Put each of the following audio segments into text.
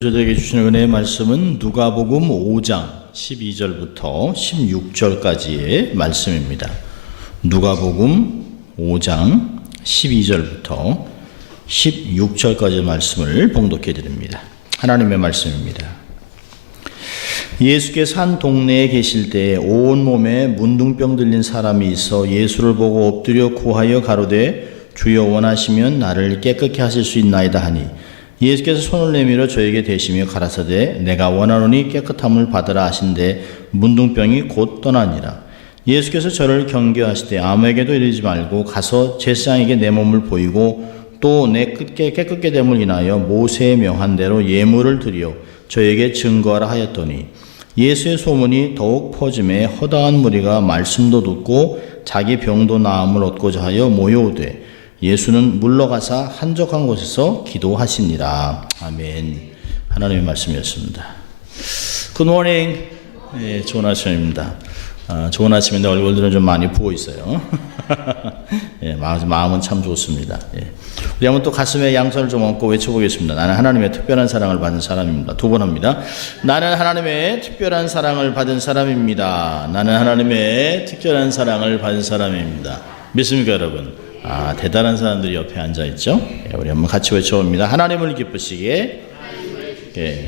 저에게 주시는 은혜의 말씀은 누가복음 5장 12절부터 16절까지의 말씀입니다. 누가복음 5장 12절부터 16절까지의 말씀을 봉독해 드립니다. 하나님의 말씀입니다. 예수께서 한 동네에 계실 때에 온몸에 문둥병 들린 사람이 있어 예수를 보고 엎드려 구하여 가로되 주여 원하시면 나를 깨끗게 하실 수 있나이다 하니 예수께서 손을 내밀어 저에게 대시며 가라사대 내가 원하노니 깨끗함을 받으라 하신대 문둥병이 곧 떠나니라. 예수께서 저를 경계하시되 아무에게도 이르지 말고 가서 제사장에게 내 몸을 보이고 또 내 깨끗게 됨을 인하여 모세의 명한 대로 예물을 드려 저에게 증거하라 하였더니 예수의 소문이 더욱 퍼짐에 허다한 무리가 말씀도 듣고 자기 병도 나음을 얻고자 하여 모여오되 예수는 물러가사 한적한 곳에서 기도하시니라. 아멘. 하나님의 말씀이었습니다. Good morning. 네, 좋은 아침입니다. 좋은 아침인데 얼굴들은 좀 많이 부어 있어요. 예, 마음은 참 좋습니다. 예. 우리 한번 또 가슴에 양손을 좀 얹고 외쳐보겠습니다. 나는 하나님의 특별한 사랑을 받은 사람입니다. 두 번 합니다. 나는 하나님의 특별한 사랑을 받은 사람입니다. 나는 하나님의 특별한 사랑을 받은 사람입니다. 믿습니까, 여러분? 대단한 사람들이 옆에 앉아있죠. 우리 한번 같이 외쳐봅니다. 하나님을 기쁘시게,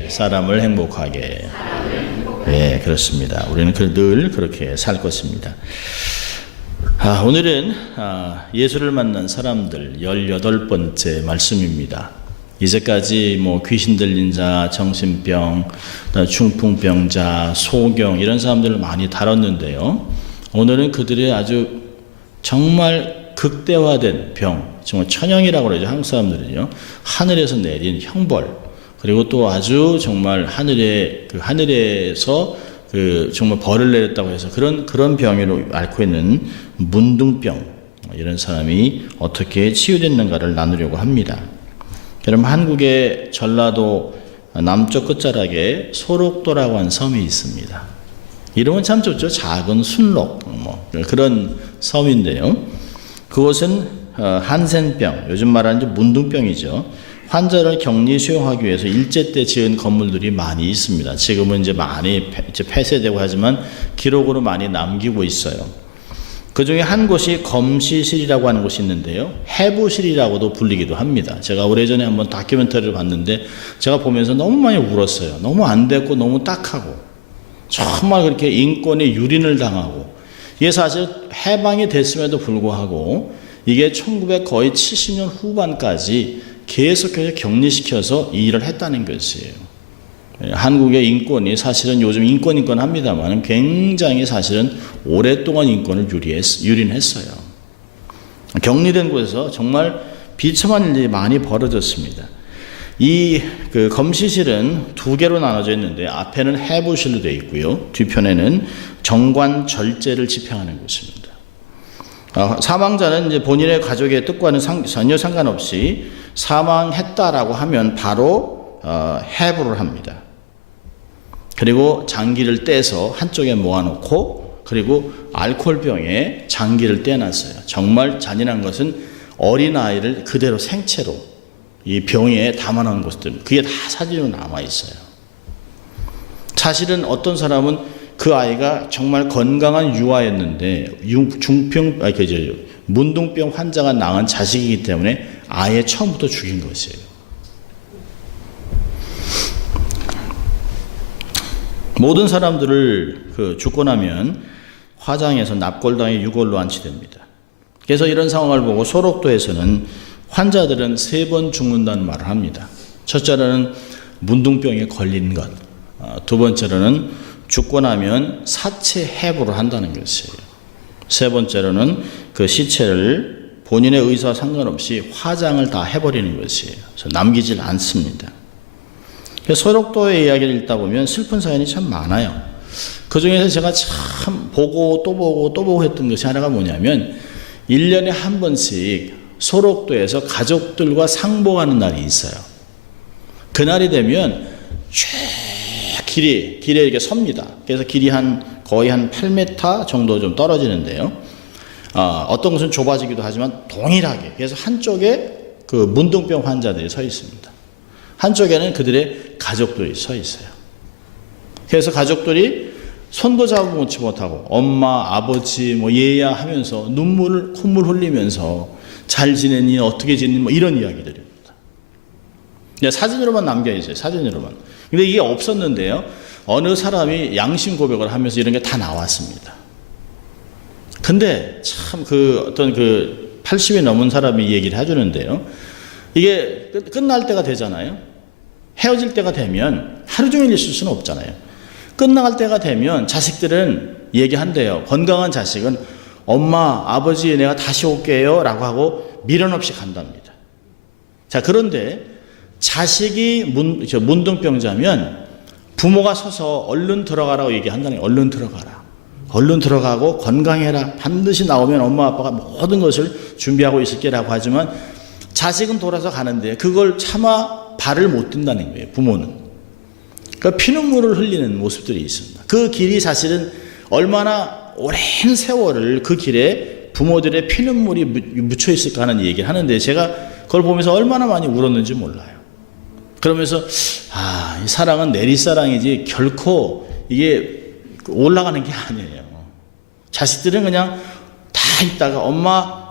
사람을 행복하게. 네, 그렇습니다. 우리는 늘 그렇게 살 것입니다. 오늘은 예수를 만난 사람들 18번째 말씀입니다. 이제까지 귀신 들린 자, 정신병, 중풍병자, 소경 이런 사람들을 많이 다뤘는데요. 오늘은 그들의 아주 정말 극대화된 병, 정말 천형이라고 그러죠. 한국 사람들은요. 하늘에서 내린 형벌, 그리고 또 아주 정말 하늘에서 정말 벌을 내렸다고 해서 그런 병으로 앓고 있는 문둥병, 이런 사람이 어떻게 치유됐는가를 나누려고 합니다. 여러분, 한국의 전라도 남쪽 끝자락에 소록도라고 하는 섬이 있습니다. 이름은 참 좋죠. 작은 순록, 그런 섬인데요. 그곳은 한센병, 요즘 말하는 문둥병이죠. 환자를 격리 수용하기 위해서 일제 때 지은 건물들이 많이 있습니다. 지금은 이제 많이 폐쇄되고 하지만 기록으로 많이 남기고 있어요. 그 중에 한 곳이 검시실이라고 하는 곳이 있는데요. 해부실이라고도 불리기도 합니다. 제가 오래전에 한번 다큐멘터리를 봤는데 제가 보면서 너무 많이 울었어요. 너무 안 됐고 너무 딱하고 정말 그렇게 인권에 유린을 당하고, 이게 사실 해방이 됐음에도 불구하고 이게 1900 70년 후반까지 계속해서 격리시켜서 이 일을 했다는 것이에요. 한국의 인권이 사실은 요즘 인권 합니다만 굉장히 사실은 오랫동안 인권을 유린했어요. 격리된 곳에서 정말 비참한 일이 많이 벌어졌습니다. 이 검시실은 두 개로 나눠져 있는데 앞에는 해부실로 되어 있고요. 뒤편에는 정관 절제를 집행하는 곳입니다. 사망자는 이제 본인의 가족의 뜻과는 전혀 상관없이 사망했다라고 하면 바로 해부를 합니다. 그리고 장기를 떼서 한쪽에 모아놓고, 그리고 알코올병에 장기를 떼놨어요. 정말 잔인한 것은 어린아이를 그대로 생채로 이 병에 담아놓은 것들, 그게 다 사진으로 남아있어요. 사실은 어떤 사람은 그 아이가 정말 건강한 유아였는데 문둥병 환자가 낳은 자식이기 때문에 아예 처음부터 죽인 것이에요. 모든 사람들을 죽고 나면 화장해서 납골당에 유골로 안치됩니다. 그래서 이런 상황을 보고 소록도에서는 환자들은 3번 죽는다는 말을 합니다. 첫째로는 문둥병에 걸린 것, 두 번째로는 죽고 나면 사체 해부를 한다는 것이에요. 세 번째로는 그 시체를 본인의 의사와 상관없이 화장을 다 해버리는 것이에요. 그래서 남기질 않습니다. 소록도의 이야기를 읽다 보면 슬픈 사연이 참 많아요. 그 중에서 제가 참 보고 또 보고 또 보고 했던 것이 하나가 뭐냐면 1년에 한 번씩 소록도에서 가족들과 상봉하는 날이 있어요. 그날이 되면 길에 이렇게 섭니다. 그래서 길이 거의 한 8m 정도 좀 떨어지는데요. 어떤 곳은 좁아지기도 하지만 동일하게. 그래서 한쪽에 문둥병 환자들이 서 있습니다. 한쪽에는 그들의 가족들이 서 있어요. 그래서 가족들이 손도 잡아보지 못하고 엄마, 아버지, 뭐 얘야 하면서 콧물 흘리면서 잘 지내니, 어떻게 지내니, 뭐 이런 이야기들입니다. 사진으로만 남겨있어요. 사진으로만. 근데 이게 없었는데요. 어느 사람이 양심 고백을 하면서 이런 게 다 나왔습니다. 근데 참 어떤 80이 넘은 사람이 얘기를 해주는데요. 이게 끝날 때가 되잖아요. 헤어질 때가 되면 하루 종일 있을 수는 없잖아요. 끝나갈 때가 되면 자식들은 얘기한대요. 건강한 자식은 엄마, 아버지 내가 다시 올게요 라고 하고 미련 없이 간답니다. 자, 그런데 자식이 문둥병자면 부모가 서서 얼른 들어가라고 얘기한다는 거예요. 얼른 들어가라. 얼른 들어가고 건강해라. 반드시 나오면 엄마 아빠가 모든 것을 준비하고 있을게라고 하지만 자식은 돌아서 가는데 그걸 차마 발을 못 든다는 거예요. 부모는. 그러니까 피눈물을 흘리는 모습들이 있습니다. 그 길이 사실은 얼마나 오랜 세월을 그 길에 부모들의 피눈물이 묻혀 있을까 하는 얘기를 하는데 제가 그걸 보면서 얼마나 많이 울었는지 몰라요. 그러면서 이 사랑은 내리사랑이지 결코 이게 올라가는 게 아니에요. 자식들은 그냥 다 있다가 엄마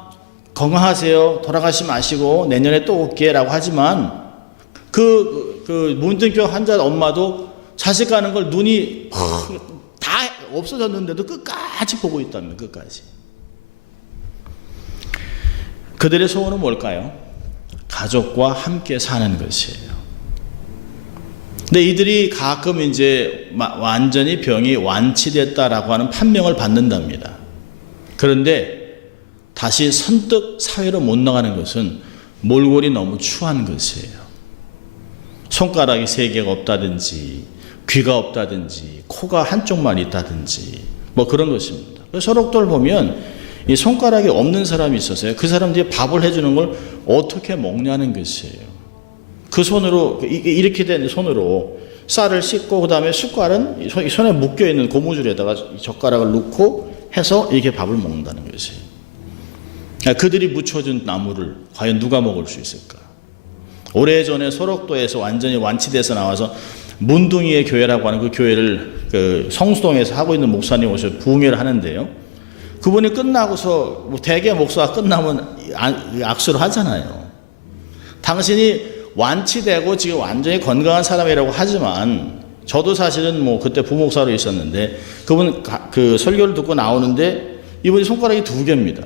건강하세요. 돌아가시 마시고 내년에 또 올게 라고 하지만 문둥병 환자 엄마도 자식 가는 걸 눈이 다 없어졌는데도 끝까지 보고 있다면 끝까지. 그들의 소원은 뭘까요? 가족과 함께 사는 것이에요. 근데 이들이 가끔 이제 완전히 병이 완치됐다라고 하는 판명을 받는답니다. 그런데 다시 선뜻 사회로 못 나가는 것은 몰골이 너무 추한 것이에요. 손가락이 3개가 없다든지 귀가 없다든지 코가 한쪽만 있다든지 뭐 그런 것입니다. 서록도를 보면 이 손가락이 없는 사람이 있어서요. 그 사람들이 밥을 해주는 걸 어떻게 먹냐는 것이에요. 그 손으로 이렇게 된 손으로 쌀을 씻고 그 다음에 숟갈은 손에 묶여있는 고무줄에다가 젓가락을 넣고 해서 이렇게 밥을 먹는다는 것이에요. 그들이 묻혀준 나무를 과연 누가 먹을 수 있을까? 오래전에 소록도에서 완전히 완치돼서 나와서 문둥이의 교회라고 하는 그 교회를 성수동에서 하고 있는 목사님 오셔서 부흥회를 하는데요. 그분이 끝나고서 대개 목사가 끝나면 악수를 하잖아요. 당신이 완치되고 지금 완전히 건강한 사람이라고 하지만 저도 사실은 그때 부목사로 있었는데 그분 그 설교를 듣고 나오는데 이분이 손가락이 2개입니다.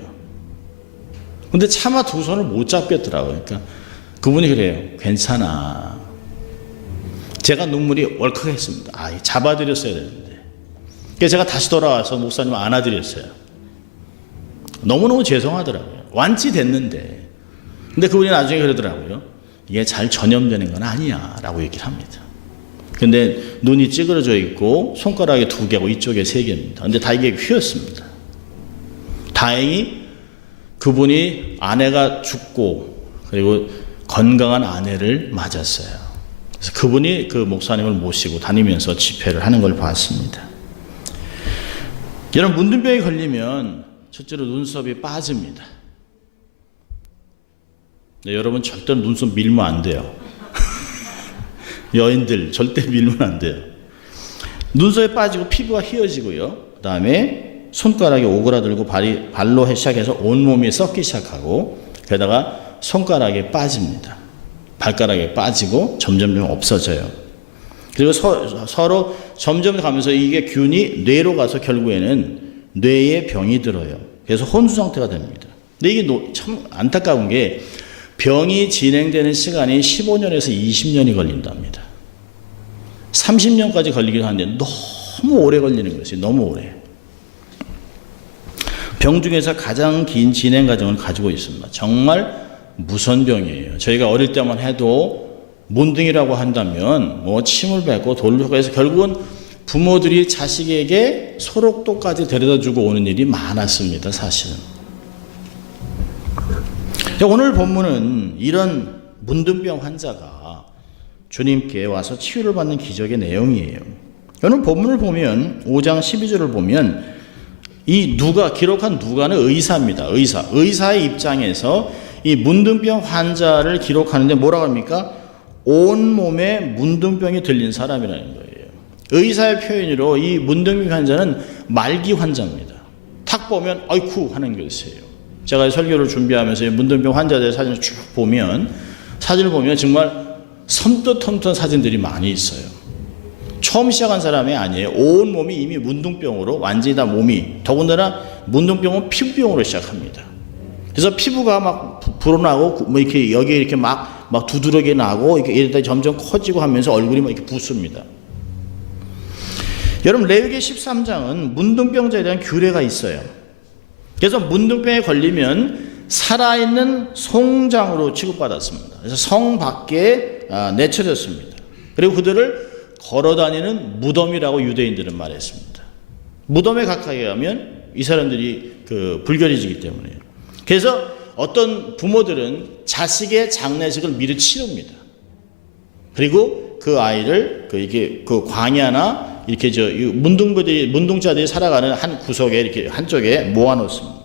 근데 차마 2 손을 못 잡겠더라고요. 그러니까 그분이 그래요. 괜찮아. 제가 눈물이 얼컥했습니다. 잡아드렸어야 되는데. 그래서 제가 다시 돌아와서 목사님 안아드렸어요. 너무너무 죄송하더라고요. 완치됐는데. 근데 그분이 나중에 그러더라고요. 이게 잘 전염되는 건 아니야 라고 얘기를 합니다. 근데 눈이 찌그러져 있고 손가락이 2개고 이쪽에 3개입니다. 근데 다 이게 휘었습니다. 다행히 그분이 아내가 죽고 그리고 건강한 아내를 맞았어요. 그래서 그분이 그 목사님을 모시고 다니면서 집회를 하는 걸 봤습니다. 여러분 문둥병에 걸리면 첫째로 눈썹이 빠집니다. 네, 여러분 절대 눈썹 밀면 안 돼요. 여인들 절대 밀면 안 돼요. 눈썹이 빠지고 피부가 휘어지고요. 그 다음에 손가락이 오그라들고 발로 시작해서 온몸이 썩기 시작하고 게다가 손가락이 빠집니다. 발가락이 빠지고 점점 없어져요. 그리고 서로 점점 가면서 이게 균이 뇌로 가서 결국에는 뇌에 병이 들어요. 그래서 혼수 상태가 됩니다. 근데 이게 참 안타까운 게 병이 진행되는 시간이 15년에서 20년이 걸린답니다. 30년까지 걸리기도 하는데 너무 오래 걸리는 것이 너무 오래. 병 중에서 가장 긴 진행 과정을 가지고 있습니다. 정말 무선병이에요. 저희가 어릴 때만 해도 문둥이라고 한다면 침을 뱉고 돌을 뱉고 해서 결국은 부모들이 자식에게 소록도까지 데려다주고 오는 일이 많았습니다. 사실은. 오늘 본문은 이런 문둥병 환자가 주님께 와서 치유를 받는 기적의 내용이에요. 오늘 본문을 보면 5장 12절을 보면 기록한 누가는 의사입니다. 의사의 입장에서 이 문둥병 환자를 기록하는데 뭐라고 합니까? 온몸에 문둥병이 들린 사람이라는 거예요. 의사의 표현으로 이 문둥병 환자는 말기 환자입니다. 탁 보면 아이쿠 하는 것이에요. 제가 설교를 준비하면서 문둥병 환자들의 사진을 쭉 보면 사진을 보면 정말 섬뜩섬뜩한 사진들이 많이 있어요. 처음 시작한 사람이 아니에요. 온 몸이 이미 문둥병으로 완전히 다 몸이, 더군다나 문둥병은 피부병으로 시작합니다. 그래서 피부가 막 불어나고 뭐 이렇게 여기에 이렇게 막 두드러기 나고 이렇게 점점 커지고 하면서 얼굴이 막 이렇게 붓습니다. 여러분 레위기 13장은 문둥병자에 대한 규례가 있어요. 그래서 문둥병에 걸리면 살아있는 송장으로 취급받았습니다. 그래서 성 밖에 내쳐졌습니다. 그리고 그들을 걸어다니는 무덤이라고 유대인들은 말했습니다. 무덤에 가까이 가면 이 사람들이 불결해지기 때문에요. 그래서 어떤 부모들은 자식의 장례식을 미리 치릅니다. 그리고 그 아이를 그 광야나 이렇게 문둥자들이 살아가는 한 구석에 이렇게 한쪽에 모아놓습니다.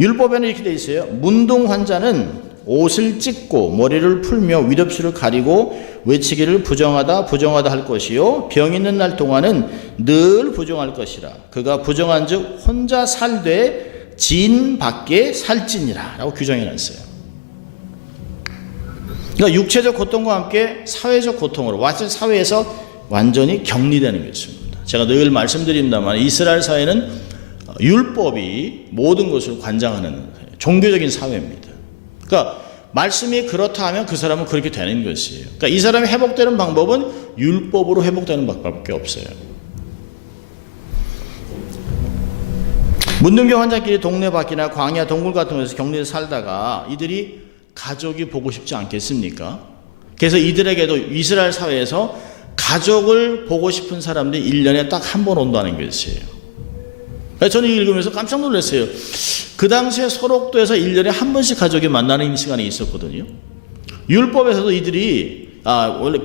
율법에는 이렇게 되어 있어요. 문둥 환자는 옷을 찢고 머리를 풀며 윗없이를 가리고 외치기를 부정하다 부정하다 할 것이요 병 있는 날 동안은 늘 부정할 것이라. 그가 부정한즉 혼자 살되 진 밖에 살지니라 라고 규정해놨어요. 그러니까 육체적 고통과 함께 사회적 고통으로 사회에서 완전히 격리되는 것입니다. 제가 늘 말씀드립니다만 이스라엘 사회는 율법이 모든 것을 관장하는 종교적인 사회입니다. 그러니까 말씀이 그렇다 하면 그 사람은 그렇게 되는 것이에요. 그러니까 이 사람이 회복되는 방법은 율법으로 회복되는 방법밖에 없어요. 문둥병 환자끼리 동네 밖이나 광야 동굴 같은 곳에서 격리해서 살다가 이들이 가족이 보고 싶지 않겠습니까? 그래서 이들에게도 이스라엘 사회에서 가족을 보고 싶은 사람들이 1년에 딱 한 번 온다는 것이에요. 저는 읽으면서 깜짝 놀랐어요. 그 당시에 소록도에서 1년에 한 번씩 가족이 만나는 시간이 있었거든요. 율법에서도 이들이 원래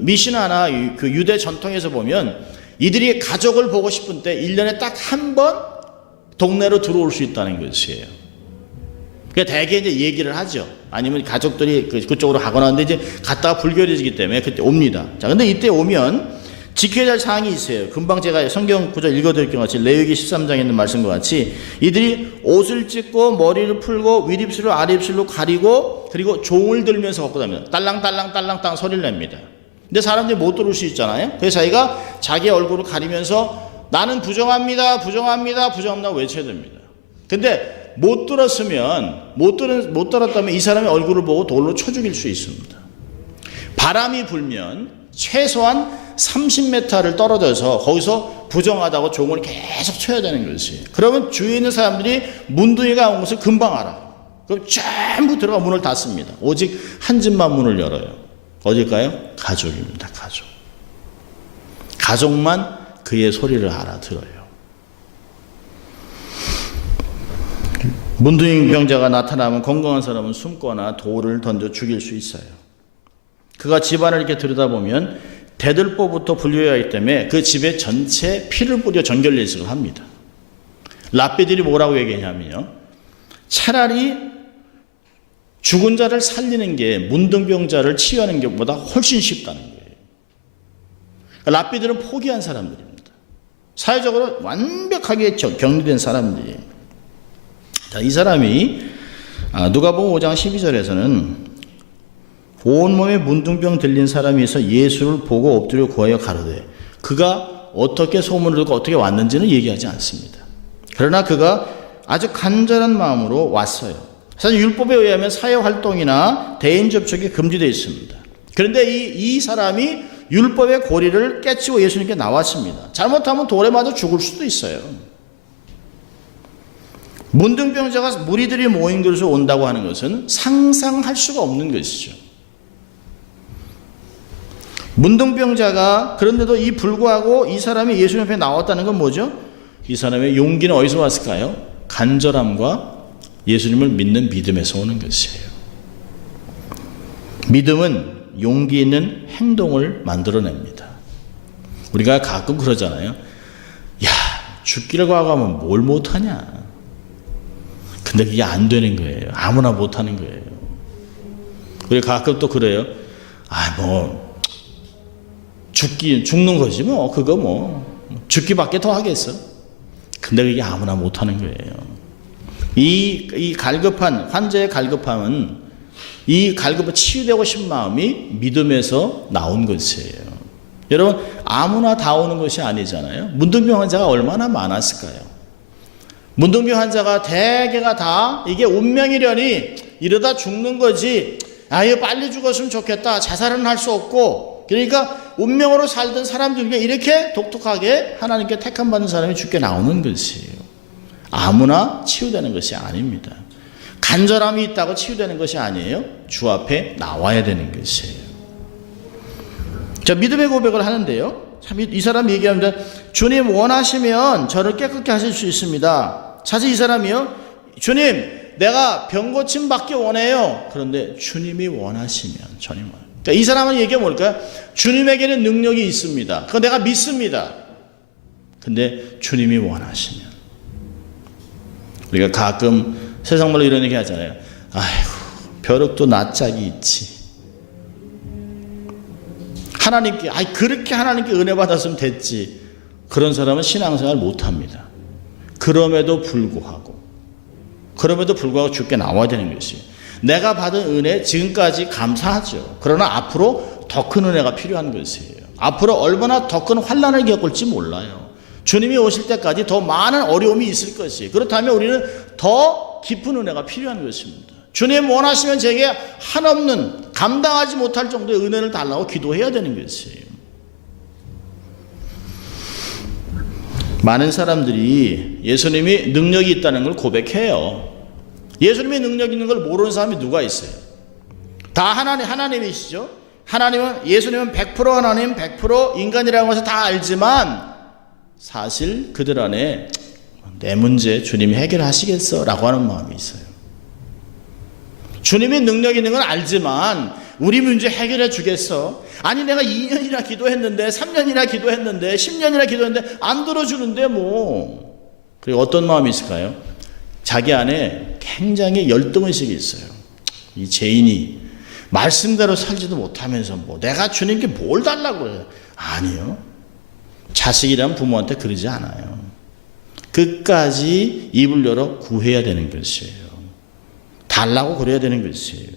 미시나나 유대 전통에서 보면 이들이 가족을 보고 싶은 때 1년에 딱 한 번 동네로 들어올 수 있다는 것이에요. 그러니까 대개 이제 얘기를 하죠. 아니면 가족들이 그쪽으로 가거나 하는데 이제 갔다가 불결해지기 때문에 그때 옵니다. 자, 근데 이때 오면 지켜야 할 사항이 있어요. 금방 제가 성경 구절 읽어드릴 것 같이 레위기 13장에 있는 말씀과 같이 이들이 옷을 찢고 머리를 풀고 윗입술로 아랫입술로 가리고 그리고 종을 들면서 걷고 다닙니다. 딸랑딸랑딸랑 소리를 냅니다. 근데 사람들이 못 들을 수 있잖아요. 그래서 자기가 자기 얼굴을 가리면서 나는 부정합니다 외쳐야 됩니다. 근데 못 들었다면 이 사람의 얼굴을 보고 돌로 쳐 죽일 수 있습니다. 바람이 불면 최소한 30m를 떨어져서 거기서 부정하다고 종을 계속 쳐야 되는 것이. 그러면 주위에 있는 사람들이 문둥이가 온 것을 금방 알아. 그럼 전부 들어가 문을 닫습니다. 오직 한 집만 문을 열어요. 어딜까요? 가족입니다. 가족만 그의 소리를 알아들어요. 문둥이병자가 나타나면 건강한 사람은 숨거나 돌을 던져 죽일 수 있어요. 그가 집안을 이렇게 들여다보면 대들보부터 분류해야 하기 때문에 그 집에 전체 피를 뿌려 정결례식을 합니다. 랍비들이 뭐라고 얘기하냐면요. 차라리 죽은 자를 살리는 게 문둥병자를 치유하는 것보다 훨씬 쉽다는 거예요. 랍비들은 포기한 사람들입니다. 사회적으로 완벽하게 격리된 사람들이에요. 자, 이 사람이 누가복음 5장 12절에서는 온몸에 문둥병 들린 사람이 있어 예수를 보고 엎드려 구하여 가로되 그가 어떻게 소문을 듣고 어떻게 왔는지는 얘기하지 않습니다. 그러나 그가 아주 간절한 마음으로 왔어요. 사실 율법에 의하면 사회활동이나 대인 접촉이 금지되어 있습니다. 그런데 이 사람이 율법의 고리를 깨치고 예수님께 나왔습니다. 잘못하면 돌에 맞아 죽을 수도 있어요. 문둥병자가 무리들이 모인 곳에서 온다고 하는 것은 상상할 수가 없는 것이죠. 문둥병자가 그런데도 불구하고 이 사람이 예수님 앞에 나왔다는 건 뭐죠? 이 사람의 용기는 어디서 왔을까요? 간절함과 예수님을 믿는 믿음에서 오는 것이에요. 믿음은 용기 있는 행동을 만들어냅니다. 우리가 가끔 그러잖아요. 야, 죽기라고 하면 뭘 못하냐. 근데 그게 안 되는 거예요. 아무나 못하는 거예요. 우리 가끔 또 그래요. 죽는 거지 뭐. 그거 뭐. 죽기밖에 더 하겠어. 근데 그게 아무나 못하는 거예요. 이 갈급한, 환자의 갈급함은 이 갈급을 치유되고 싶은 마음이 믿음에서 나온 것이에요. 여러분, 아무나 다 오는 것이 아니잖아요. 문둥병 환자가 얼마나 많았을까요? 문둥병 환자가 대개가 다 이게 운명이려니 이러다 죽는 거지. 이거 빨리 죽었으면 좋겠다. 자살은 할 수 없고. 그러니까 운명으로 살던 사람들 중에 이렇게 독특하게 하나님께 택함 받은 사람이 죽게 나오는 것이에요. 아무나 치유되는 것이 아닙니다. 간절함이 있다고 치유되는 것이 아니에요. 주 앞에 나와야 되는 것이에요. 자, 믿음의 고백을 하는데요. 참, 이 사람이 얘기합니다. 주님 원하시면 저를 깨끗게 하실 수 있습니다. 사실 이 사람이요. 주님, 내가 병 고침 받기 원해요. 그런데 주님이 원하시면 주님 원하시면. 그러니까 이 사람은 얘기가 뭘까요? 주님에게는 능력이 있습니다. 그거 내가 믿습니다. 근데 주님이 원하시면. 우리가 가끔 세상 말로 이런 얘기 하잖아요. 벼룩도 낯짝이 있지. 하나님께, 그렇게 하나님께 은혜 받았으면 됐지. 그런 사람은 신앙생활 못합니다. 그럼에도 불구하고 죽게 나와야 되는 것이에요. 내가 받은 은혜 지금까지 감사하죠. 그러나 앞으로 더 큰 은혜가 필요한 것이에요. 앞으로 얼마나 더 큰 환난을 겪을지 몰라요. 주님이 오실 때까지 더 많은 어려움이 있을 것이에요. 그렇다면 우리는 더 깊은 은혜가 필요한 것입니다. 주님 원하시면 제게 한없는 감당하지 못할 정도의 은혜를 달라고 기도해야 되는 것이에요. 많은 사람들이 예수님이 능력이 있다는 걸 고백해요. 예수님의 능력 있는 걸 모르는 사람이 누가 있어요? 다 하나님이시죠. 예수님은 100% 하나님, 100% 인간이라는 것을 다 알지만 사실 그들 안에 내 문제 주님이 해결하시겠어 라고 하는 마음이 있어요. 주님이 능력 있는 건 알지만 우리 문제 해결해 주겠어? 아니 내가 2년이나 기도했는데 3년이나 기도했는데 10년이나 기도했는데 안 들어주는데 뭐. 그리고 어떤 마음이 있을까요? 자기 안에 굉장히 열등의식이 있어요. 이 죄인이 말씀대로 살지도 못하면서 뭐 내가 주님께 뭘 달라고 그래요? 아니요. 자식이란 부모한테 그러지 않아요. 끝까지 입을 열어 구해야 되는 것이에요. 달라고 그래야 되는 것이에요.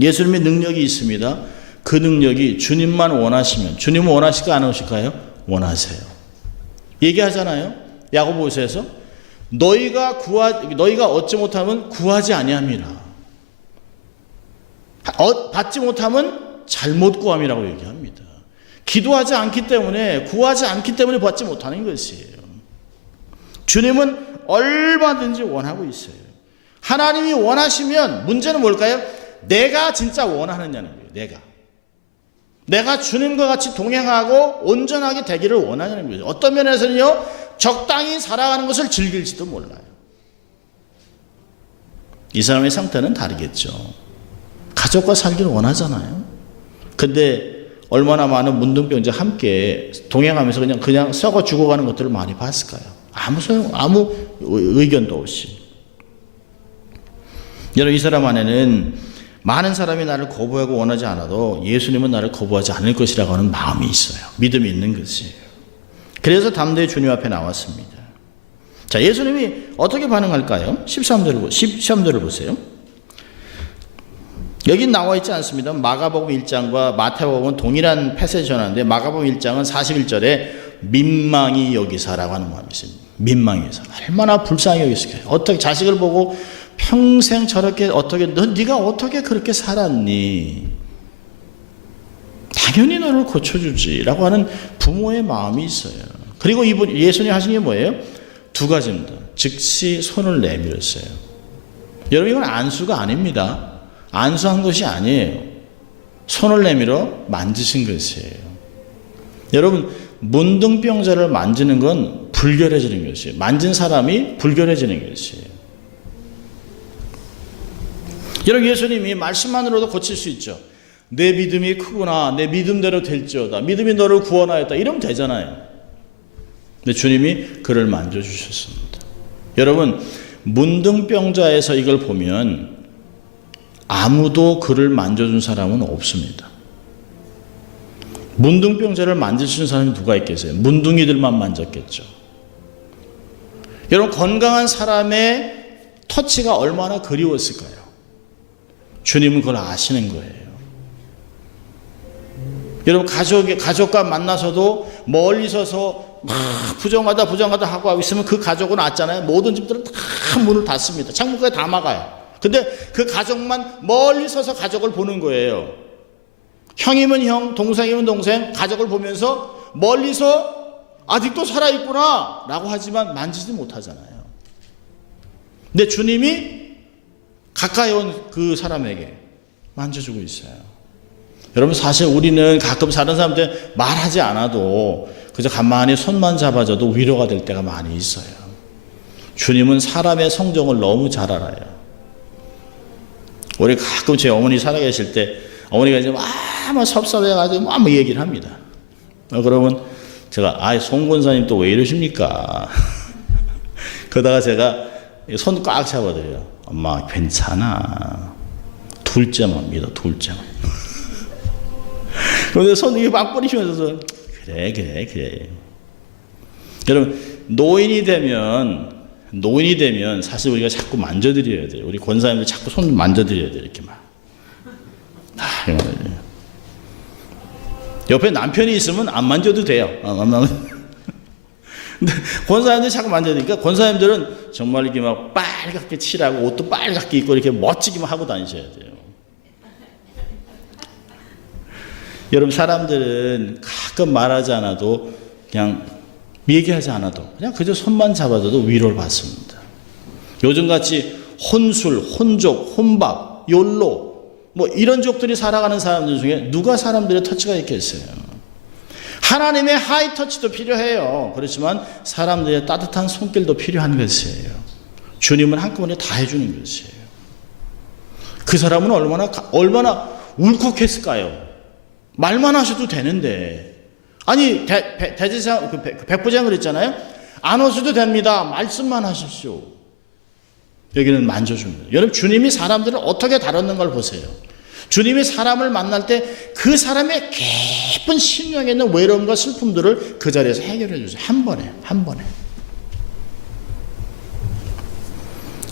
예수님의 능력이 있습니다. 그 능력이 주님만 원하시면, 주님은 원하실까 안 원하실까요? 원하세요. 얘기하잖아요. 야고보서에서 너희가 얻지 못하면 구하지 아니함이라. 받지 못하면 잘못 구함이라고 얘기합니다. 기도하지 않기 때문에, 구하지 않기 때문에 받지 못하는 것이에요. 주님은 얼마든지 원하고 있어요. 하나님이 원하시면 문제는 뭘까요? 내가 진짜 원하느냐는 거예요. 내가 주님과 같이 동행하고 온전하게 되기를 원하냐는 거예요. 어떤 면에서는요, 적당히 살아가는 것을 즐길지도 몰라요. 이 사람의 상태는 다르겠죠. 가족과 살기를 원하잖아요. 근데 얼마나 많은 문둥병자 함께 동행하면서 그냥 썩어 죽어가는 것들을 많이 봤을까요? 아무 의견도 없이. 여러분, 이 사람 안에는 많은 사람이 나를 거부하고 원하지 않아도 예수님은 나를 거부하지 않을 것이라고 하는 마음이 있어요. 믿음이 있는 것이에요. 그래서 담대히 주님 앞에 나왔습니다. 자, 예수님이 어떻게 반응할까요? 13절을 보세요. 여기 나와 있지 않습니다. 마가복음 1장과 마태복음은 동일한 패세지 전하는데 마가복음 1장은 41절에 민망히 여기사라고 하는 마음이 있습니다. 민망히 여기사. 얼마나 불쌍히 여기사요. 어떻게 자식을 보고 평생 저렇게 네가 어떻게 그렇게 살았니? 당연히 너를 고쳐주지라고 하는 부모의 마음이 있어요. 그리고 예수님 하신 게 뭐예요? 두 가지입니다. 즉시 손을 내밀었어요. 여러분, 이건 안수가 아닙니다. 안수한 것이 아니에요. 손을 내밀어 만지신 것이에요. 여러분, 문둥병자를 만지는 건 불결해지는 것이에요. 만진 사람이 불결해지는 것이에요. 여러분, 예수님이 말씀만으로도 고칠 수 있죠. 내 믿음이 크구나. 내 믿음대로 될지어다. 믿음이 너를 구원하였다. 이러면 되잖아요. 근데 주님이 그를 만져주셨습니다. 여러분, 문둥병자에서 이걸 보면 아무도 그를 만져준 사람은 없습니다. 문둥병자를 만져준 사람이 누가 있겠어요? 문둥이들만 만졌겠죠. 여러분, 건강한 사람의 터치가 얼마나 그리웠을까요? 주님은 그걸 아시는 거예요. 여러분, 가족과 만나서도 멀리 서서 막 부정하다 하고 있으면 그 가족은 왔잖아요. 모든 집들은 다 문을 닫습니다. 창문까지 다 막아요. 근데 그 가족만 멀리 서서 가족을 보는 거예요. 형이면 형, 동생이면 동생, 가족을 보면서 멀리서 아직도 살아있구나 라고 하지만 만지지 못하잖아요. 근데 주님이 가까이 온 그 사람에게 만져주고 있어요. 여러분, 사실 우리는 가끔 다른 사람들 말하지 않아도 그저 가만히 손만 잡아줘도 위로가 될 때가 많이 있어요. 주님은 사람의 성정을 너무 잘 알아요. 우리 가끔 제 어머니 살아계실 때 어머니가 이제 막 섭섭해가지고 막 얘기를 합니다. 그러면 제가 송 권사님 또 왜 이러십니까? 그러다가 제가 손 꽉 잡아드려요. 엄마 괜찮아. 둘째만 믿어, 둘째만. 그런데 손 이렇게 막 뿌리시면서 그래. 여러분, 노인이 되면 사실 우리가 자꾸 만져드려야 돼요. 우리 권사님들 자꾸 손 만져드려야 돼요. 이렇게 막. 옆에 남편이 있으면 안 만져도 돼요. 근데 권사님들이 자꾸 만져니까 권사님들은 정말 이렇게 막 빨갛게 칠하고 옷도 빨갛게 입고 이렇게 멋지게만 하고 다니셔야 돼요. 여러분, 사람들은 가끔 말하지 않아도 그냥 얘기하지 않아도 그냥 그저 손만 잡아줘도 위로를 받습니다. 요즘같이 혼술, 혼족, 혼밥, 욜로 뭐 이런 족들이 살아가는 사람들 중에 누가 사람들의 터치가 있겠어요? 하나님의 하이터치도 필요해요. 그렇지만 사람들의 따뜻한 손길도 필요한 것이에요. 주님은 한꺼번에 다 해주는 것이에요. 그 사람은 얼마나 울컥했을까요? 말만 하셔도 되는데. 아니, 대제사장, 백부장 그랬잖아요. 안 오셔도 됩니다. 말씀만 하십시오. 여기는 만져줍니다. 여러분, 주님이 사람들을 어떻게 다뤘는 걸 보세요. 주님이 사람을 만날 때 그 사람의 깊은 심령에 있는 외로움과 슬픔들을 그 자리에서 해결해 주세요. 한 번에.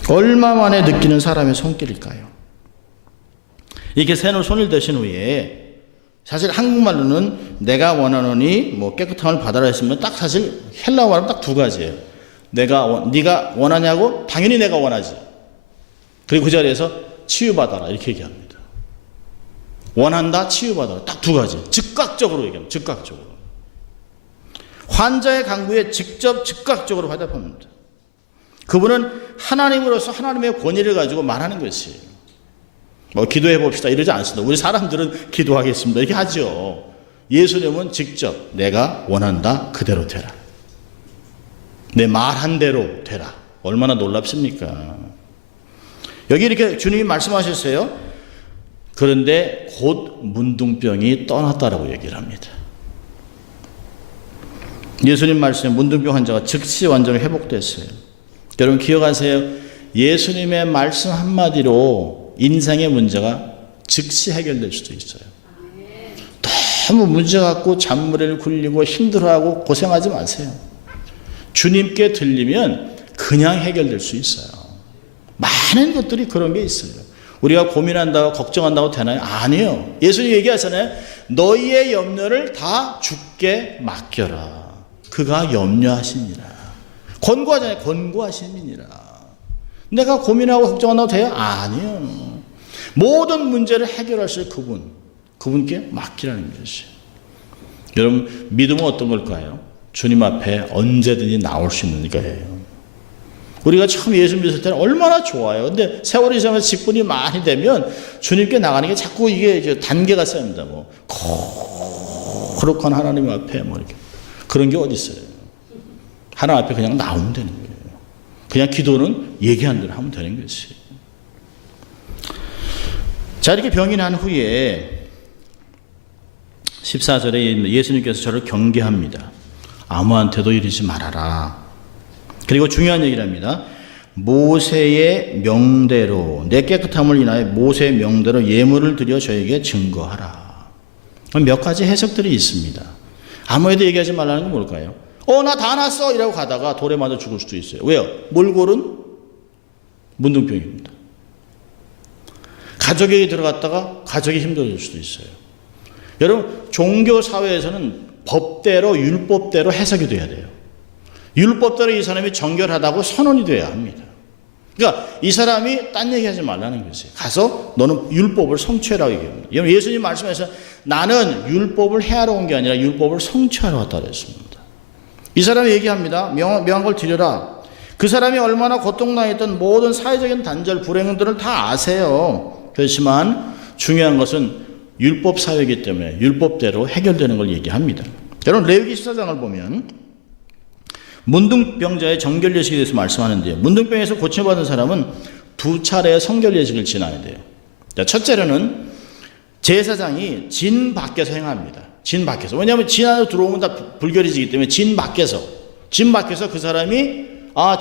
얼마 만에 느끼는 사람의 손길일까요? 이렇게 새노 손을 대신 후에 사실 한국말로는 내가 원하노니 뭐 깨끗함을 받아라 했으면 딱 사실 헬라어 말은 딱 두 가지예요. 네가 원하냐고? 당연히 내가 원하지. 그리고 그 자리에서 치유받아라 이렇게 얘기합니다. 원한다, 치유받아라. 딱 두 가지. 즉각적으로 얘기합니다. 즉각적으로. 환자의 강구에 즉각적으로 화답합니다. 그분은 하나님으로서 하나님의 권위를 가지고 말하는 것이에요. 뭐 기도해 봅시다 이러지 않습니다. 우리 사람들은 기도하겠습니다 이렇게 하죠. 예수님은 직접 내가 원한다 그대로 되라. 내 말한 대로 되라. 얼마나 놀랍습니까? 여기 이렇게 주님이 말씀하셨어요. 그런데 곧 문둥병이 떠났다라고 얘기를 합니다. 예수님 말씀에 문둥병 환자가 즉시 완전히 회복됐어요. 여러분 기억하세요. 예수님의 말씀 한마디로 인생의 문제가 즉시 해결될 수도 있어요. 너무 문제 갖고 잔머리를 굴리고 힘들어하고 고생하지 마세요. 주님께 들리면 그냥 해결될 수 있어요. 많은 것들이 그런 게 있어요. 우리가 고민한다고 걱정한다고 되나요? 아니요. 예수님 얘기하잖아요. 너희의 염려를 다 주께 맡겨라. 그가 염려하시니라. 권고하잖아요. 권고하시니라. 내가 고민하고 걱정한다고 돼요? 아니요. 모든 문제를 해결하실 그분께 맡기라는 것이에요. 여러분 믿음은 어떤 걸까요? 주님 앞에 언제든지 나올 수 있는 거예요. 우리가 처음 예수 믿을 때는 얼마나 좋아요. 근데 세월이 지나면서 직분이 많이 되면 주님께 나가는 게 자꾸 이게 이제 단계가 쌓입니다. 뭐 거룩한 하나님 앞에 뭐 이렇게 그런 게 어디 있어요? 하나님 앞에 그냥 나오면 되는 거예요. 그냥 기도는 얘기한 대로 하면 되는 것이에요. 자, 이렇게 병이 난 후에 14절에 예수님께서 저를 경계합니다. 아무한테도 이르지 말아라. 그리고 중요한 얘기를 합니다. 모세의 명대로 내 깨끗함을 인하여 모세의 명대로 예물을 드려 저에게 증거하라. 몇 가지 해석들이 있습니다. 아무에도 얘기하지 말라는 건 뭘까요? 나 다 났어 이라고 가다가 돌에 맞아 죽을 수도 있어요. 왜요? 몰골은 문둥병입니다. 가족에게 들어갔다가 가족이 힘들어질 수도 있어요. 여러분, 종교 사회에서는 법대로 율법대로 해석이 돼야 돼요. 율법대로 이 사람이 정결하다고 선언이 돼야 합니다. 그러니까 이 사람이 딴 얘기하지 말라는 것이에요. 가서 너는 율법을 성취하라고 얘기합니다. 여러분, 예수님 말씀에서 나는 율법을 헤아려 온 게 아니라 율법을 성취하러 왔다 그랬습니다. 이 사람이 얘기합니다. 명한 걸 드려라. 그 사람이 얼마나 고통당했던 모든 사회적인 단절, 불행들을 다 아세요. 그렇지만 중요한 것은 율법 사회이기 때문에 율법대로 해결되는 걸 얘기합니다. 여러분, 레위기 14장을 보면 문둥병자의 정결 예식에 대해서 말씀하는데요. 문둥병에서 고침받은 사람은 2차례의 성결 예식을 지나야 돼요. 자, 첫째로는 제사장이 진 밖에서 행합니다. 진 밖에서. 왜냐하면 진 안으로 들어오면 다 불결해지기 때문에 진 밖에서 그 사람이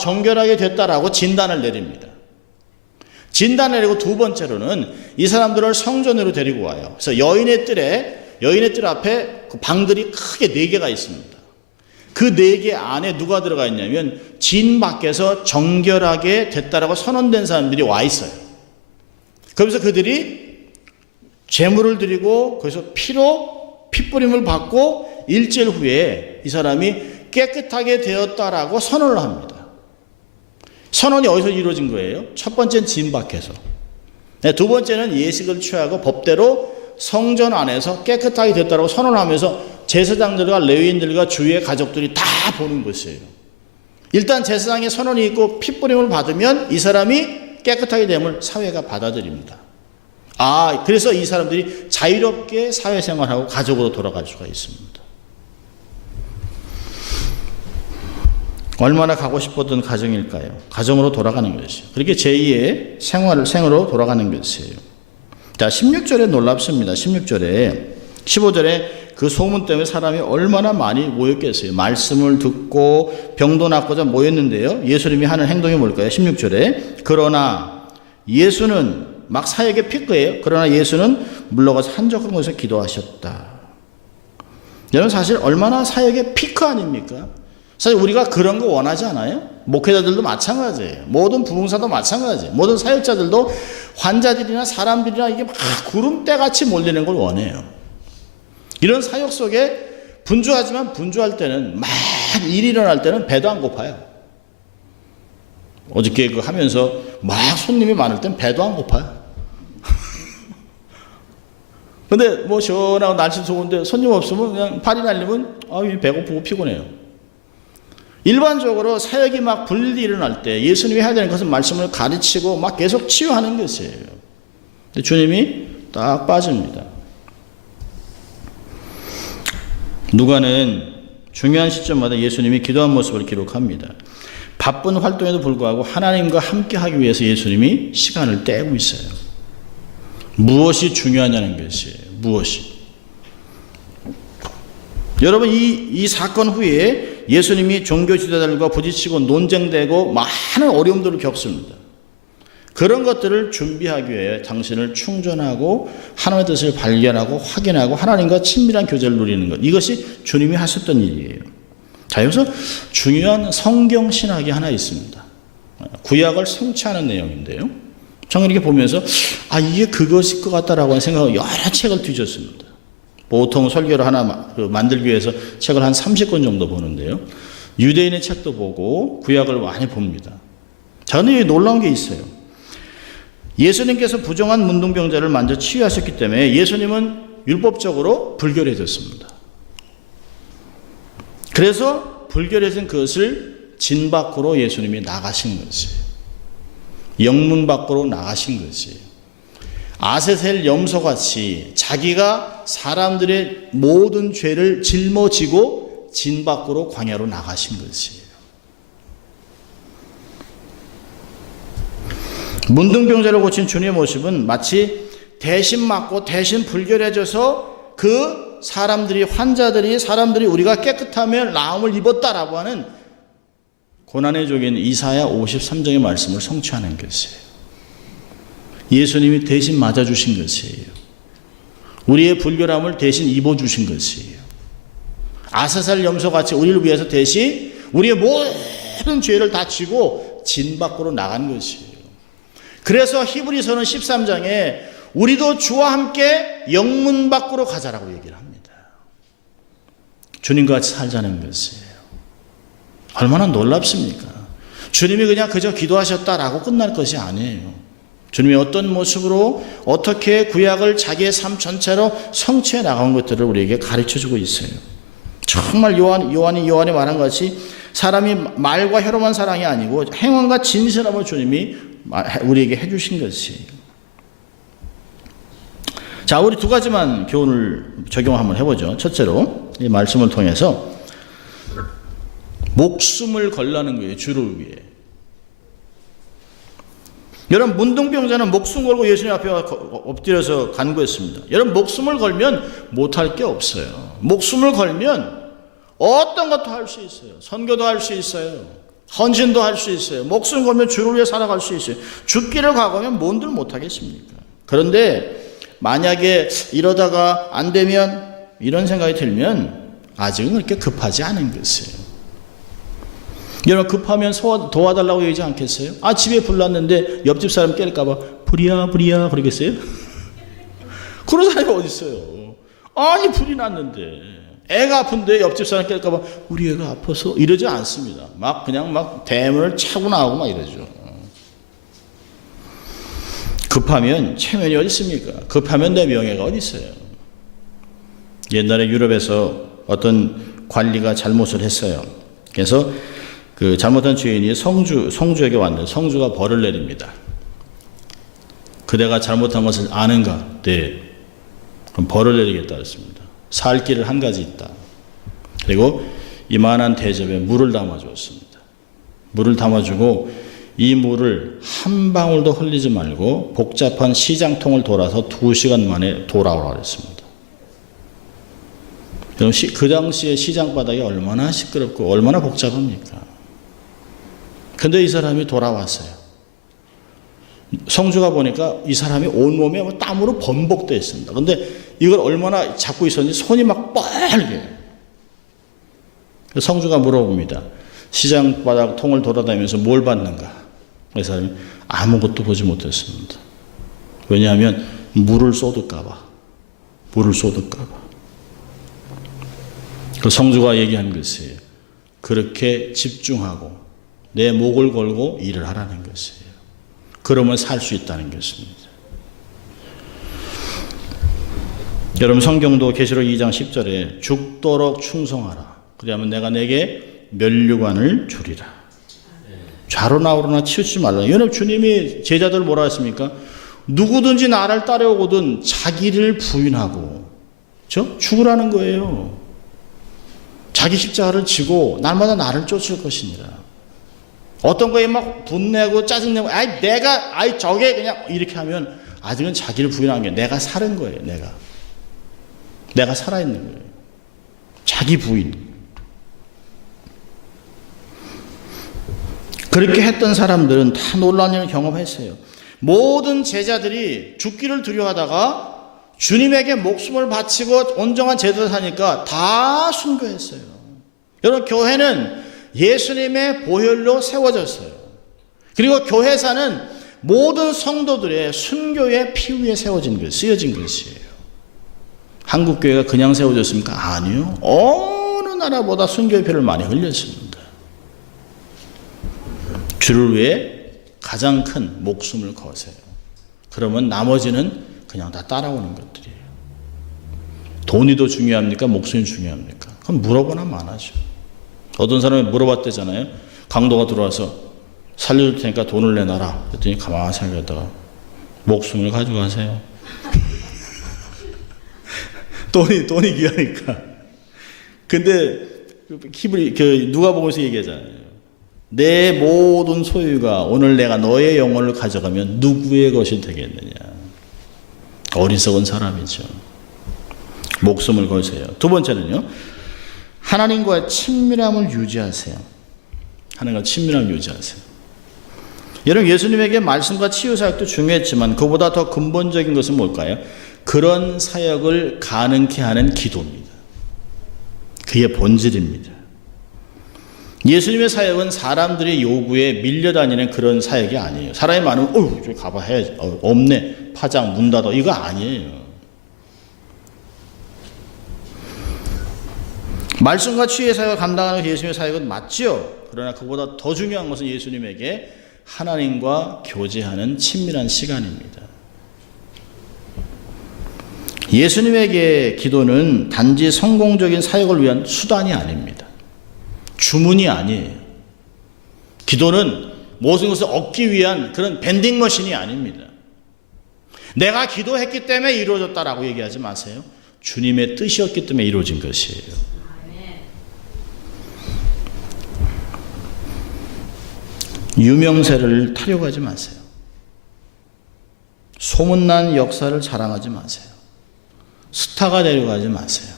정결하게 됐다라고 진단을 내립니다. 진단을 내리고 두 번째로는 이 사람들을 성전으로 데리고 와요. 그래서 여인의 뜰 앞에 그 방들이 크게 4개가 있습니다. 그 4개 안에 누가 들어가 있냐면 진 밖에서 정결하게 됐다라고 선언된 사람들이 와 있어요. 그러면서 그들이 제물을 드리고 거기서 핏부림을 받고 일주일 후에 이 사람이 깨끗하게 되었다라고 선언을 합니다. 선언이 어디서 이루어진 거예요? 첫 번째는 진 밖에서. 두 번째는 예식을 취하고 법대로 성전 안에서 깨끗하게 됐다라고 선언하면서 제사장들과 레위인들과 주위의 가족들이 다 보는 것이에요. 일단 제사장의 선언이 있고 핏부림을 받으면 이 사람이 깨끗하게 됨을 사회가 받아들입니다. 그래서 이 사람들이 자유롭게 사회생활하고 가족으로 돌아갈 수가 있습니다. 얼마나 가고 싶었던 가정일까요? 가정으로 돌아가는 것이요. 그렇게 제2의 생으로 돌아가는 것이에요. 자, 16절에 놀랍습니다. 16절에 15절에 그 소문 때문에 사람이 얼마나 많이 모였겠어요. 말씀을 듣고 병도 낫고자 모였는데요. 예수님이 하는 행동이 뭘까요? 16절에 그러나 예수는 막 사역의 피크예요. 그러나 예수는 물러가서 한적한 곳에서 기도하셨다. 여러분, 사실 얼마나 사역의 피크 아닙니까? 사실 우리가 그런 거 원하지 않아요? 목회자들도 마찬가지예요. 모든 부흥사도 마찬가지예요. 모든 사역자들도 환자들이나 사람들이나 이게 막 구름대같이 몰리는 걸 원해요. 이런 사역 속에 분주하지만 분주할 때는 막 일이 일어날 때는 배도 안 고파요. 어저께 하면서 막 손님이 많을 땐 배도 안 고파요. 근데 시원하고 날씨 좋은데 손님 없으면 그냥 팔이 날리면 배고프고 피곤해요. 일반적으로 사역이 막 불일이 일어날 때 예수님이 해야 되는 것은 말씀을 가르치고 막 계속 치유하는 것이에요. 근데 주님이 딱 빠집니다. 누가는 중요한 시점마다 예수님이 기도한 모습을 기록합니다. 바쁜 활동에도 불구하고 하나님과 함께 하기 위해서 예수님이 시간을 떼고 있어요. 무엇이 중요하냐는 것이에요. 무엇이. 여러분, 이 사건 후에 예수님이 종교 지도자들과 부딪히고 논쟁되고 많은 어려움들을 겪습니다. 그런 것들을 준비하기 위해 당신을 충전하고 하나님의 뜻을 발견하고 확인하고 하나님과 친밀한 교제를 누리는 것. 이것이 주님이 하셨던 일이에요. 자, 여기서 중요한 성경 신학이 하나 있습니다. 구약을 성취하는 내용인데요. 저는 이렇게 보면서 이게 그것일 것 같다라고 생각하고 여러 책을 뒤졌습니다. 보통 설교를 하나 만들기 위해서 책을 한 30권 정도 보는데요. 유대인의 책도 보고 구약을 많이 봅니다. 저는 놀라운 게 있어요. 예수님께서 부정한 문둥병자를 만져 치유하셨기 때문에 예수님은 율법적으로 불결해졌습니다. 그래서 불결해진 그것을 진 밖으로 예수님이 나가신 것이에요. 영문 밖으로 나가신 것이에요. 아세셀 염소같이 자기가 사람들의 모든 죄를 짊어지고 진 밖으로 광야로 나가신 것이에요. 문둥병자를 고친 주님의 모습은 마치 대신 맞고 대신 불결해져서 그 사람들이 우리가 깨끗하면 나음을 입었다라고 하는 고난의 족인 이사야 53장의 말씀을 성취하는 것이에요. 예수님이 대신 맞아주신 것이에요. 우리의 불결함을 대신 입어주신 것이에요. 아사살 염소같이 우리를 위해서 대신 우리의 모든 죄를 다 지고 진 밖으로 나간 것이에요. 그래서 히브리서는 13장에 우리도 주와 함께 영문 밖으로 가자라고 얘기를 합니다. 주님과 같이 살자는 것이에요. 얼마나 놀랍습니까? 주님이 그냥 그저 기도하셨다라고 끝날 것이 아니에요. 주님이 어떤 모습으로 어떻게 구약을 자기의 삶 전체로 성취해 나간 것들을 우리에게 가르쳐주고 있어요. 정말 요한이 말한 것이 사람이 말과 혈험한 사랑이 아니고 행함과 진실함을 주님이 우리에게 해주신 것이에요. 자, 우리 두 가지만 교훈을 적용 한번 해보죠. 첫째로 이 말씀을 통해서 목숨을 걸라는 거예요. 주를 위해. 여러분, 문둥병자는 목숨 걸고 예수님 앞에 엎드려서 간구했습니다. 여러분, 목숨을 걸면 못할 게 없어요. 목숨을 걸면 어떤 것도 할 수 있어요. 선교도 할 수 있어요. 헌신도 할 수 있어요. 목숨 걸면 주를 위해 살아갈 수 있어요. 죽기를 각오하면 뭔들 못하겠습니까? 그런데 만약에 이러다가 안 되면 이런 생각이 들면 아직은 그렇게 급하지 않은 것이에요. 여러분, 급하면 도와달라고 얘기하지 않겠어요? 아, 집에 불 났는데 옆집 사람 깰까봐 불이야 그러겠어요? 그런 사람이 어디 있어요? 아니, 불이 났는데 애가 아픈데 옆집 사람 깰까봐 우리 애가 아파서 이러지 않습니다. 그냥 대문을 차고 나오고 막 이러죠. 급하면 체면이 어디 있습니까? 급하면 내 명예가 어디 있어요? 옛날에 유럽에서 어떤 관리가 잘못을 했어요. 그래서 그 잘못한 죄인이 성주에게 왔는데 성주가 벌을 내립니다. 그대가 잘못한 것을 아는가? 네. 그럼 벌을 내리겠다 했습니다. 살 길을 한 가지 있다. 그리고 이만한 대접에 물을 담아주었습니다. 물을 담아주고 이 물을 한 방울도 흘리지 말고 복잡한 시장통을 돌아서 2시간 만에 돌아오라 그랬습니다. 그 당시에 시장 바닥이 얼마나 시끄럽고 얼마나 복잡합니까? 근데 이 사람이 돌아왔어요. 성주가 보니까 이 사람이 온몸에 땀으로 범벅되어 있습니다. 근데 이걸 얼마나 잡고 있었는지 손이 막 빨개. 성주가 물어봅니다. 시장 바닥 통을 돌아다니면서 뭘 봤는가? 이 사람이 아무것도 보지 못했습니다. 왜냐하면 물을 쏟을까봐. 그 성주가 얘기한 것이에요. 그렇게 집중하고 내 목을 걸고 일을 하라는 것이에요. 그러면 살 수 있다는 것입니다. 여러분, 성경도 계시록 2장 10절에 죽도록 충성하라. 그러면 내가 내게 면류관을 주리라. 좌로 나오로나 치우치지 말라. 여러분, 주님이 제자들 뭐라 했습니까? 누구든지 나를 따라오거든 자기를 부인하고 죽으라는 거예요. 자기 십자가를 지고 날마다 나를 쫓을 것이니라. 어떤 거에 막 분내고 짜증내고 저게 그냥 이렇게 하면 아직은 자기를 부인한 게 내가 살은 거예요. 내가 살아있는 거예요. 자기 부인. 그렇게 했던 사람들은 다 놀라운 일을 경험했어요. 모든 제자들이 죽기를 두려워하다가 주님에게 목숨을 바치고 온전한 제도를 사니까 다 순교했어요. 여러분, 교회는 예수님의 보혈로 세워졌어요. 그리고 교회사는 모든 성도들의 순교의 피 위에 쓰여진 것이에요. 한국 교회가 그냥 세워졌습니까? 아니요. 어느 나라보다 순교의 피를 많이 흘렸습니다. 주를 위해 가장 큰 목숨을 거세요. 그러면 나머지는 그냥 다 따라오는 것들이에요. 돈이 더 중요합니까? 목숨이 중요합니까? 그럼 물어보나 마나죠. 어떤 사람이 물어봤대잖아요. 강도가 들어와서 살려줄 테니까 돈을 내놔라. 그랬더니 가만히 생각했다가 목숨을 가져가세요. 돈이 귀하니까. 근데 누가복음에서 얘기하잖아요. 내 모든 소유가 오늘 내가 너의 영혼을 가져가면 누구의 것이 되겠느냐. 어리석은 사람이죠. 목숨을 거세요. 두 번째는요. 하나님과의 친밀함을 유지하세요. 하는 것 친밀함을 유지하세요. 여러분 예수님에게 말씀과 치유 사역도 중요했지만 그보다 더 근본적인 것은 뭘까요? 그런 사역을 가능케 하는 기도입니다. 그게 본질입니다. 예수님의 사역은 사람들의 요구에 밀려다니는 그런 사역이 아니에요. 사람이 많으면 저기 가봐 해야지. 없네. 파장 문 닫아. 이거 아니에요. 말씀과 치유의 사역을 감당하는 예수님의 사역은 맞지요. 그러나 그보다 더 중요한 것은 예수님에게 하나님과 교제하는 친밀한 시간입니다. 예수님에게 기도는 단지 성공적인 사역을 위한 수단이 아닙니다. 주문이 아니에요. 기도는 모든 것을 얻기 위한 그런 밴딩머신이 아닙니다. 내가 기도했기 때문에 이루어졌다라고 얘기하지 마세요. 주님의 뜻이었기 때문에 이루어진 것이에요. 유명세를 타려고 하지 마세요. 소문난 역사를 자랑하지 마세요. 스타가 되려고 하지 마세요.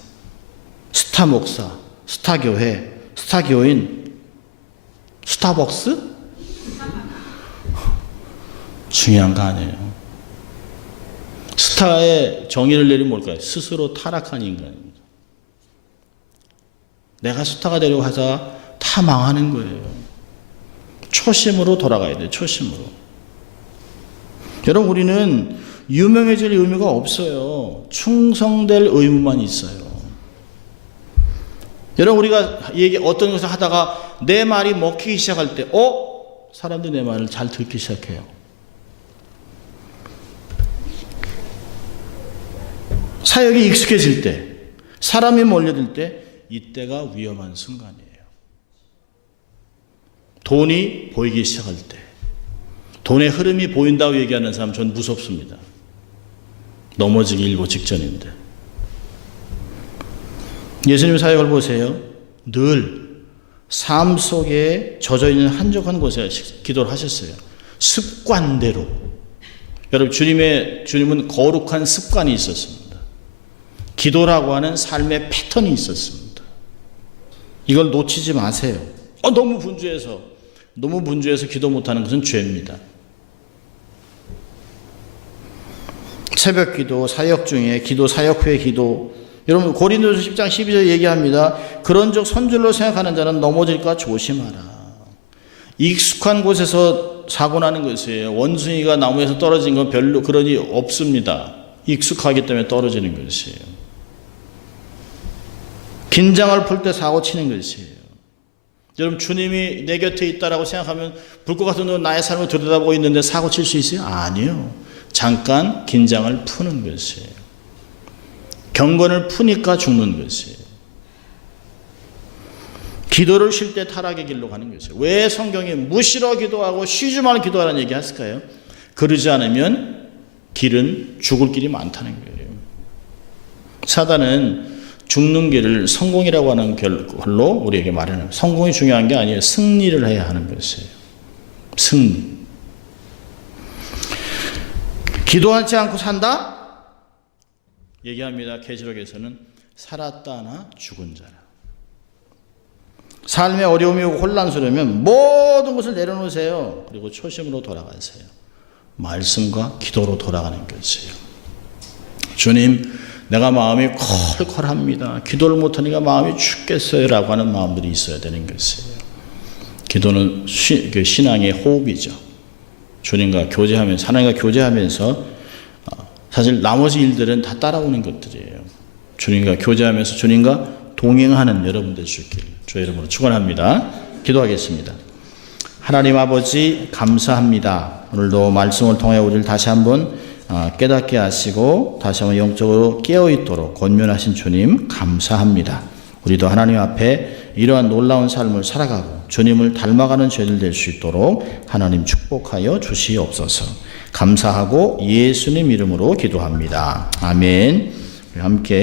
스타 목사, 스타 교회, 스타 교인, 스타벅스? 중요한 거 아니에요. 스타의 정의를 내리면 뭘까요? 스스로 타락한 인간입니다. 내가 스타가 되려고 하다가 다 망하는 거예요. 초심으로 돌아가야 돼요. 초심으로. 여러분 우리는 유명해질 의무가 없어요. 충성될 의무만 있어요. 여러분 우리가 어떤 것을 하다가 내 말이 먹히기 시작할 때 사람들이 내 말을 잘 듣기 시작해요. 사역이 익숙해질 때, 사람이 몰려들 때 이때가 위험한 순간이에요. 돈이 보이기 시작할 때, 돈의 흐름이 보인다고 얘기하는 사람 전 무섭습니다. 넘어지기 일보 직전인데. 예수님 사역을 보세요. 늘 삶 속에 젖어있는 한적한 곳에 기도를 하셨어요. 습관대로. 여러분 주님은 거룩한 습관이 있었습니다. 기도라고 하는 삶의 패턴이 있었습니다. 이걸 놓치지 마세요. 너무 분주해서 기도 못하는 것은 죄입니다. 새벽 기도, 사역 중에 기도, 사역 후의 기도. 여러분 고린도서 10장 12절 얘기합니다. 그런즉 선줄로 생각하는 자는 넘어질까 조심하라. 익숙한 곳에서 사고 나는 것이에요. 원숭이가 나무에서 떨어진 건 별로 그런 일 없습니다. 익숙하기 때문에 떨어지는 것이에요. 긴장을 풀 때 사고 치는 것이에요. 여러분 주님이 내 곁에 있다라고 생각하면 불꽃 같은 놈 나의 삶을 들여다보고 있는데 사고 칠 수 있어요? 아니요. 잠깐 긴장을 푸는 것이에요. 경건을 푸니까 죽는 것이에요. 기도를 쉴 때 타락의 길로 가는 것이에요. 왜 성경이 무시러 기도하고 쉬지 말고 기도하라는 얘기 했을까요? 그러지 않으면 길은 죽을 길이 많다는 거예요. 사단은 죽는 길을 성공이라고 하는 걸로 우리에게 말하는, 성공이 중요한 게 아니에요. 승리를 해야 하는 것이에요. 승리. 기도하지 않고 산다? 얘기합니다. 계시록에서는 살았다나 죽은 자라. 삶의 어려움이 오고 혼란스러우면 모든 것을 내려놓으세요. 그리고 초심으로 돌아가세요. 말씀과 기도로 돌아가는 것이에요. 주님, 내가 마음이 콜콜합니다. 기도를 못하니까 마음이 죽겠어요. 라고 하는 마음들이 있어야 되는 것이에요. 기도는 신앙의 호흡이죠. 주님과 교제하면서, 하나님과 교제하면서 사실 나머지 일들은 다 따라오는 것들이에요. 주님과 교제하면서 주님과 동행하는 여러분들 주길 주의 이름으로 축원합니다. 기도하겠습니다. 하나님 아버지 감사합니다. 오늘도 말씀을 통해 우리를 다시 한번 깨닫게 하시고 다시 한번 영적으로 깨어있도록 권면하신 주님 감사합니다. 우리도 하나님 앞에 이러한 놀라운 삶을 살아가고 주님을 닮아가는 죄들 될 수 있도록 하나님 축복하여 주시옵소서. 감사하고 예수님 이름으로 기도합니다. 아멘. 함께